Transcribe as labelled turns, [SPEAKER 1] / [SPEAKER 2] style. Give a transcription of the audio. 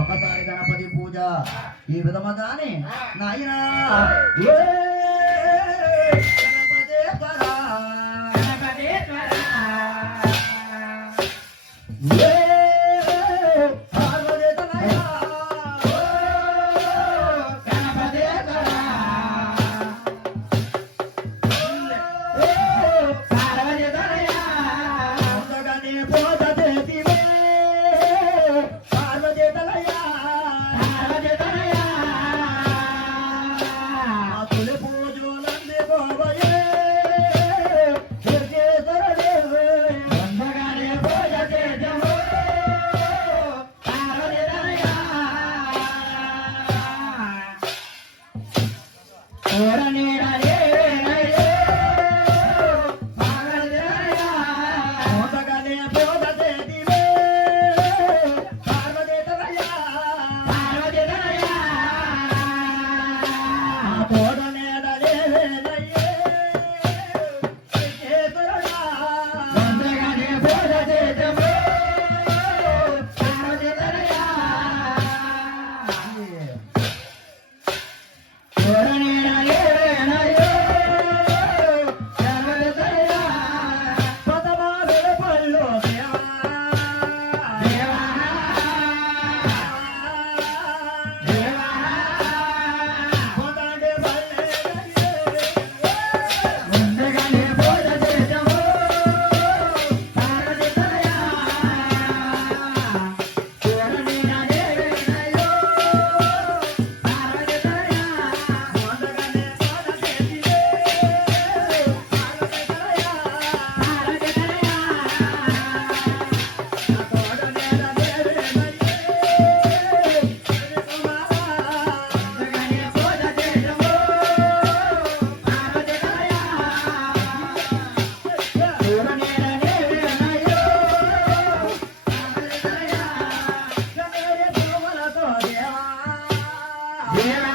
[SPEAKER 1] ఒకసారి గణపతి పూజ ఈ విధముగానే. నాయనా Yeah.